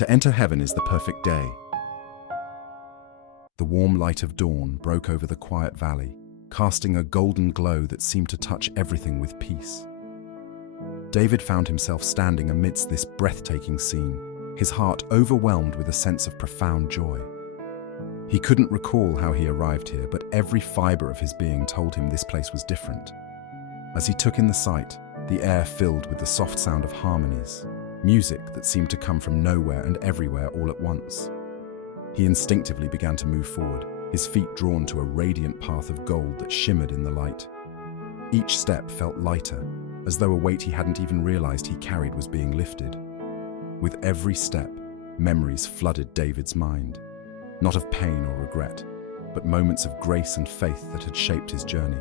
To enter heaven is the perfect day. The warm light of dawn broke over the quiet valley, casting a golden glow that seemed to touch everything with peace. David found himself standing amidst this breathtaking scene, his heart overwhelmed with a sense of profound joy. He couldn't recall how he arrived here, but every fiber of his being told him this place was different. As he took in the sight, the air filled with the soft sound of harmonies, music that seemed to come from nowhere and everywhere all at once. He instinctively began to move forward, his feet drawn to a radiant path of gold that shimmered in the light. Each step felt lighter, as though a weight he hadn't even realized he carried was being lifted. With every step, memories flooded David's mind, not of pain or regret, but moments of grace and faith that had shaped his journey.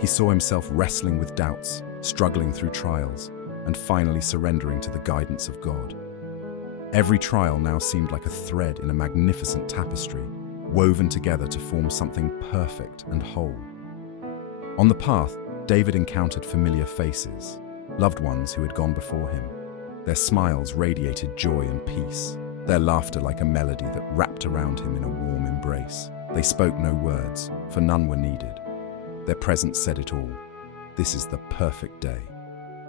He saw himself wrestling with doubts, struggling through trials, and finally surrendering to the guidance of God. Every trial now seemed like a thread in a magnificent tapestry, woven together to form something perfect and whole. On the path, David encountered familiar faces, loved ones who had gone before him. Their smiles radiated joy and peace, their laughter like a melody that wrapped around him in a warm embrace. They spoke no words, for none were needed. Their presence said it all. This is the perfect day.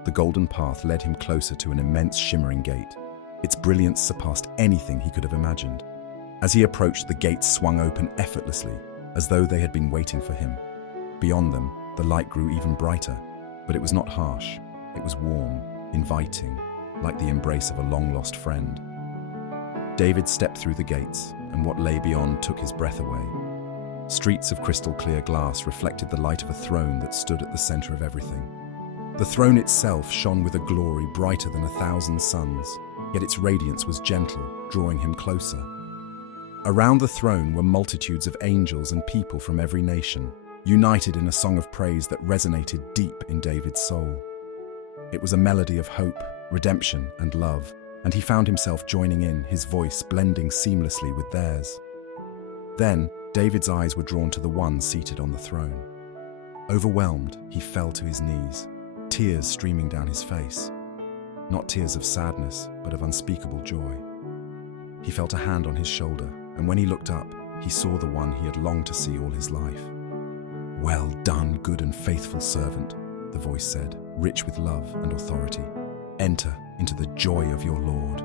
The golden path led him closer to an immense shimmering gate. Its brilliance surpassed anything he could have imagined. As he approached, the gates swung open effortlessly, as though they had been waiting for him. Beyond them, the light grew even brighter, but it was not harsh. It was warm, inviting, like the embrace of a long-lost friend. David stepped through the gates, and what lay beyond took his breath away. Streets of crystal-clear glass reflected the light of a throne that stood at the center of everything. The throne itself shone with a glory brighter than 1,000 suns, yet its radiance was gentle, drawing him closer. Around the throne were multitudes of angels and people from every nation, united in a song of praise that resonated deep in David's soul. It was a melody of hope, redemption, and love, and he found himself joining in, his voice blending seamlessly with theirs. Then, David's eyes were drawn to the one seated on the throne. Overwhelmed, he fell to his knees, tears streaming down his face. Not tears of sadness, but of unspeakable joy. He felt a hand on his shoulder, and when he looked up, he saw the one he had longed to see all his life. "Well done, good and faithful servant," the voice said, rich with love and authority. "Enter into the joy of your Lord."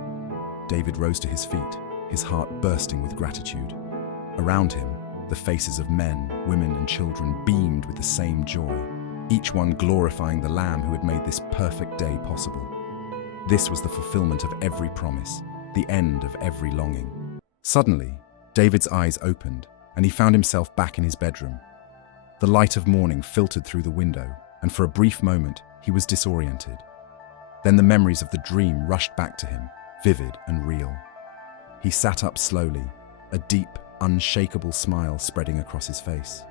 David rose to his feet, his heart bursting with gratitude. Around him, the faces of men, women, and children beamed with the same joy, each one glorifying the Lamb who had made this perfect day possible. This was the fulfillment of every promise, the end of every longing. Suddenly, David's eyes opened, and he found himself back in his bedroom. The light of morning filtered through the window, and for a brief moment, he was disoriented. Then the memories of the dream rushed back to him, vivid and real. He sat up slowly, a deep, unshakable smile spreading across his face.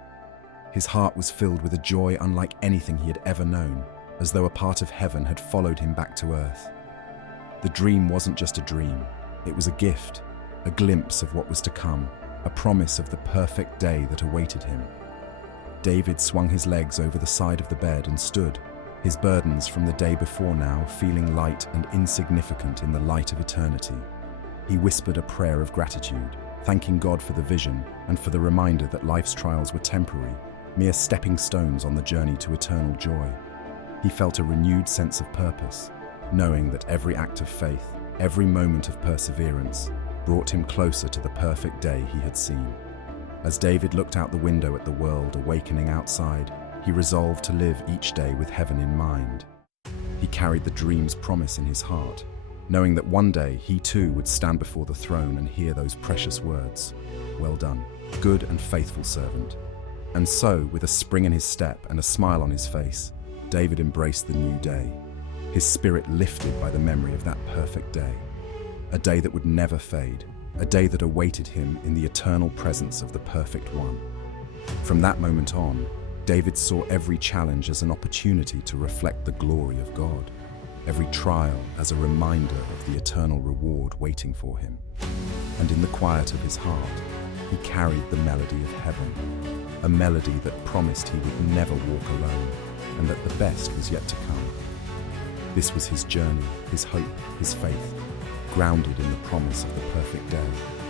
His heart was filled with a joy unlike anything he had ever known, as though a part of heaven had followed him back to earth. The dream wasn't just a dream, it was a gift, a glimpse of what was to come, a promise of the perfect day that awaited him. David swung his legs over the side of the bed and stood, his burdens from the day before now feeling light and insignificant in the light of eternity. He whispered a prayer of gratitude, thanking God for the vision and for the reminder that life's trials were temporary, mere stepping stones on the journey to eternal joy. He felt a renewed sense of purpose, knowing that every act of faith, every moment of perseverance, brought him closer to the perfect day he had seen. As David looked out the window at the world awakening outside, he resolved to live each day with heaven in mind. He carried the dream's promise in his heart, knowing that one day he too would stand before the throne and hear those precious words, "Well done, good and faithful servant." And so, with a spring in his step and a smile on his face, David embraced the new day, his spirit lifted by the memory of that perfect day, a day that would never fade, a day that awaited him in the eternal presence of the perfect one. From that moment on, David saw every challenge as an opportunity to reflect the glory of God, every trial as a reminder of the eternal reward waiting for him. And in the quiet of his heart, he carried the melody of heaven, a melody that promised he would never walk alone, and that the best was yet to come. This was his journey, his hope, his faith, grounded in the promise of the perfect day.